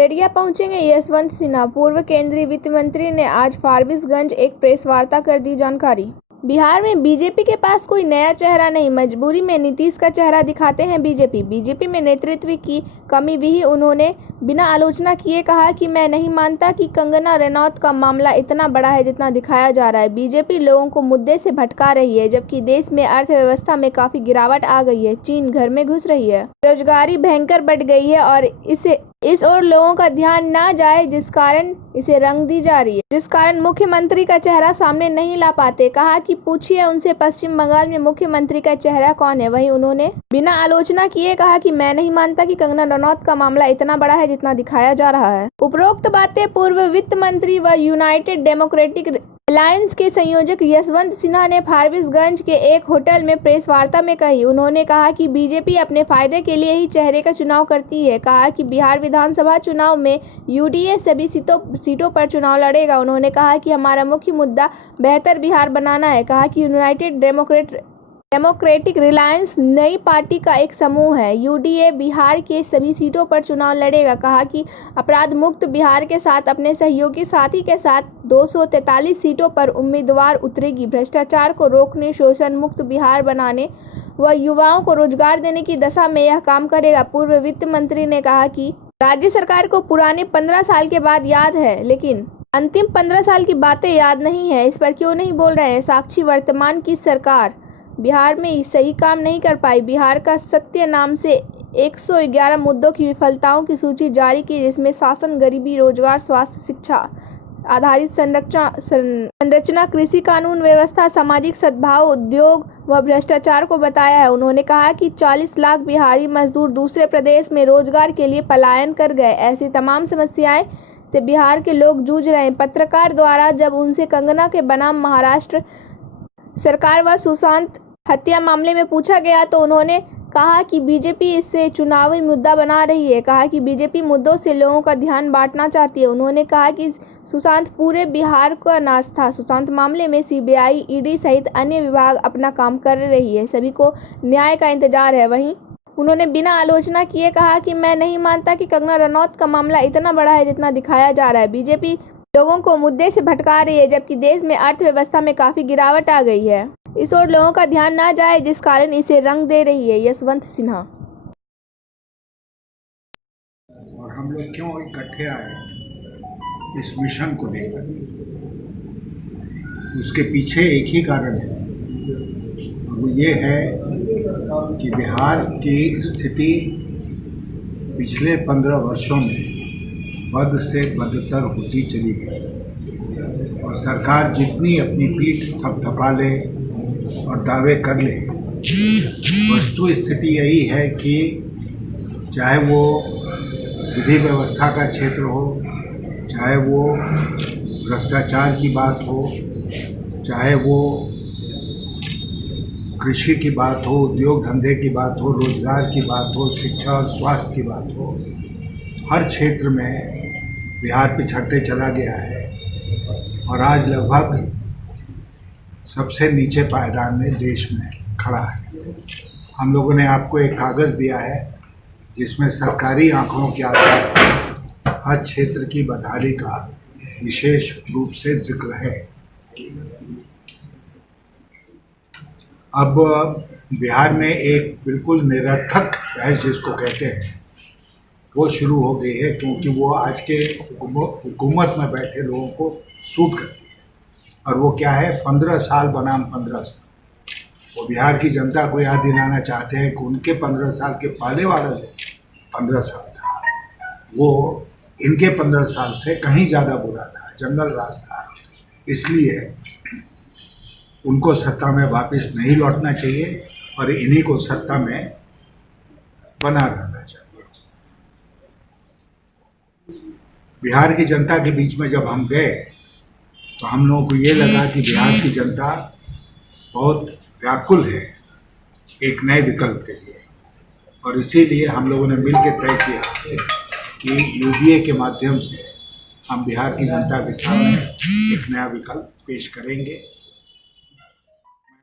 अररिया पहुंचेंगे यशवंत सिन्हा। पूर्व केंद्रीय वित्त मंत्री ने आज फारबिसगंज एक प्रेस वार्ता कर दी जानकारी। बिहार में बीजेपी के पास कोई नया चेहरा नहीं, मजबूरी में नीतीश का चेहरा दिखाते हैं बीजेपी में नेतृत्व की कमी भी। उन्होंने बिना आलोचना किए कहा कि मैं नहीं मानता कि कंगना रनौत का मामला इतना बड़ा है जितना दिखाया जा रहा है। बीजेपी लोगों को मुद्दे से भटका रही है, जबकि देश में अर्थव्यवस्था में काफी गिरावट आ गई है। चीन घर में घुस रही है, बेरोजगारी भयंकर बढ़ गई है और इस ओर लोगों का ध्यान न जाए, जिस कारण इसे रंग दी जा रही है, जिस कारण मुख्यमंत्री का चेहरा सामने नहीं ला पाते। कहा कि पूछिए उनसे पश्चिम बंगाल में मुख्यमंत्री का चेहरा कौन है। वहीं उन्होंने बिना आलोचना किए कहा कि मैं नहीं मानता कि कंगना रनौत का मामला इतना बड़ा है जितना दिखाया जा रहा है। उपरोक्त बातें पूर्व वित्त मंत्री व यूनाइटेड डेमोक्रेटिक अलायंस के संयोजक यशवंत सिन्हा ने फारबिसगंज के एक होटल में प्रेस वार्ता में कही। उन्होंने कहा कि बीजेपी अपने फायदे के लिए ही चेहरे का चुनाव करती है। कहा कि बिहार विधानसभा चुनाव में यूडीए सभी सीटों पर चुनाव लड़ेगा। उन्होंने कहा कि हमारा मुख्य मुद्दा बेहतर बिहार बनाना है। कहा कि यूनाइटेड डेमोक्रेटिक अलायंस नई पार्टी का एक समूह है। यूडीए बिहार के सभी सीटों पर चुनाव लड़ेगा। कहा कि अपराध मुक्त बिहार के साथ अपने सहयोगी साथी के साथ 243 सीटों पर उम्मीदवार उतरेगी। भ्रष्टाचार को रोकने, शोषण मुक्त बिहार बनाने व युवाओं को रोजगार देने की दिशा में यह काम करेगा। पूर्व वित्त मंत्री ने कहा कि राज्य सरकार को पुराने 15 साल के बाद याद है, लेकिन अंतिम 15 साल की बातें याद नहीं है। इस पर क्यों नहीं बोल रहे हैं? साक्षी वर्तमान की सरकार बिहार में सही काम नहीं कर पाई। बिहार का सत्य नाम से 111 मुद्दों की विफलताओं की सूची जारी की, जिसमें शासन, गरीबी, रोजगार, स्वास्थ्य, शिक्षा आधारित संरचना, कृषि कानून व्यवस्था, सामाजिक सद्भाव, उद्योग व भ्रष्टाचार को बताया है। उन्होंने कहा कि 40 लाख बिहारी मजदूर दूसरे प्रदेश में रोजगार के लिए पलायन कर गए। ऐसी तमाम समस्याएं से बिहार के लोग जूझ रहे हैं। पत्रकार द्वारा जब उनसे कंगना के बनाम महाराष्ट्र सरकार व सुशांत हत्या मामले में पूछा गया तो उन्होंने कहा कि बीजेपी इसे चुनावी मुद्दा बना रही है। कहा कि बीजेपी मुद्दों से लोगों का ध्यान बांटना चाहती है। उन्होंने कहा कि सुशांत पूरे बिहार का नाश था। सुशांत मामले में सीबीआई, ईडी सहित अन्य विभाग अपना काम कर रही है। सभी को न्याय का इंतजार है। वहीं उन्होंने बिना आलोचना किए कहा कि मैं नहीं मानता कि कंगना रनौत का मामला इतना बड़ा है जितना दिखाया जा रहा है। बीजेपी लोगों को मुद्दे से भटका रही है, जबकि देश में अर्थव्यवस्था में काफी गिरावट आ गई है। इस ओर लोगों का ध्यान न जाए, जिस कारण इसे रंग दे रही है। यशवंत सिन्हा। और हम लोग क्यों इकट्ठे आए इस मिशन को लेकर, उसके पीछे एक ही कारण है, और वो ये है कि बिहार की स्थिति पिछले 15 वर्षों में बद से बदतर होती चली गई। और सरकार जितनी अपनी पीठ थपथपा ले और दावे कर ले, वस्तु स्थिति यही है कि चाहे वो विधि व्यवस्था का क्षेत्र हो, चाहे वो भ्रष्टाचार की बात हो, चाहे वो कृषि की बात हो, उद्योग धंधे की बात हो, रोजगार की बात हो, शिक्षा और स्वास्थ्य की बात हो, हर क्षेत्र में बिहार पिछड़ते चला गया है और आज लगभग सबसे नीचे पायदान में देश में खड़ा है। हम लोगों ने आपको एक कागज़ दिया है जिसमें सरकारी आंकड़ों के आधार पर हर क्षेत्र की बदहाली का विशेष रूप से जिक्र है। अब बिहार में एक बिल्कुल निरर्थक बहस जिसको कहते हैं वो शुरू हो गई है, क्योंकि वो आज के हुकूमत में बैठे लोगों को सूट करती है। और वो क्या है, 15 साल बनाम 15 साल। वो बिहार की जनता को याद दिलाना चाहते हैं कि उनके 15 साल के पहले वाला जो 15 साल था वो इनके 15 साल से कहीं ज़्यादा बुरा था, जंगल राज था। इसलिए उनको सत्ता में वापस नहीं लौटना चाहिए और इन्हीं को सत्ता में बना रहना चाहिए। बिहार की जनता के बीच में जब हम गए तो हम लोगों को ये लगा कि बिहार की जनता बहुत व्याकुल है एक नए विकल्प के लिए, और इसीलिए हम लोगों ने मिलकर तय किया कि यूडीए के माध्यम से हम बिहार की जनता के सामने एक नया विकल्प पेश करेंगे।